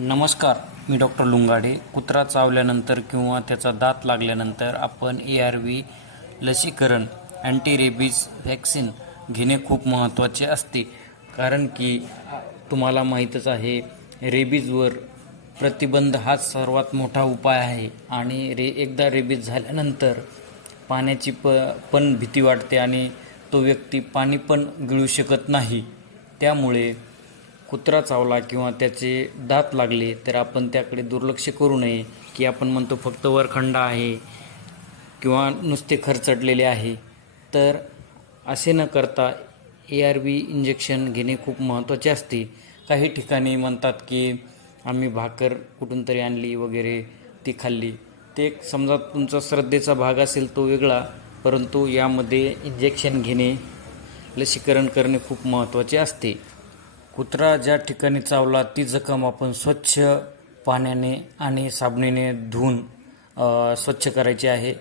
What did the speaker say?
नमस्कार मी डॉक्टर लुंगाडे. कुत्रा चावल्यानंतर किंवा त्याचा दात लागल्यानंतर आपण ए आर व्ही लसीकरण अँटी रेबीज व्हॅक्सिन घेणे खूप महत्त्वाचे असते. कारण की तुम्हाला माहीतच आहे रेबीजवर प्रतिबंध हाच सर्वात मोठा उपाय आहे. आणि रे एकदा रेबीज झाल्यानंतर पाण्याची प पण भीती वाटते आणि तो व्यक्ती पाणी पण गिळू शकत नाही. त्यामुळे कुत्रा चावला किंवा त्याचे दात लागले तर आपण त्याकडे दुर्लक्ष करू नये की आपण म्हणतो फक्त वरखंड आहे किंवा नुसते खरचडलेले आहे. तर असे न करता ए आर बी इंजेक्शन घेणे खूप महत्त्वाचे असते. काही ठिकाणी म्हणतात की आम्ही भाकर कुठून तरी आणली वगैरे ती खाल्ली. ते समजा तुमचा श्रद्धेचा भाग असेल तो वेगळा परंतु यामध्ये इंजेक्शन घेणे लसीकरण करणे खूप महत्त्वाचे असते. कुत्रा ज्या ठिकाणी चावला ती जखम आपण स्वच्छ पाण्याने आणि साबणीने धुवून स्वच्छ करायची आहे.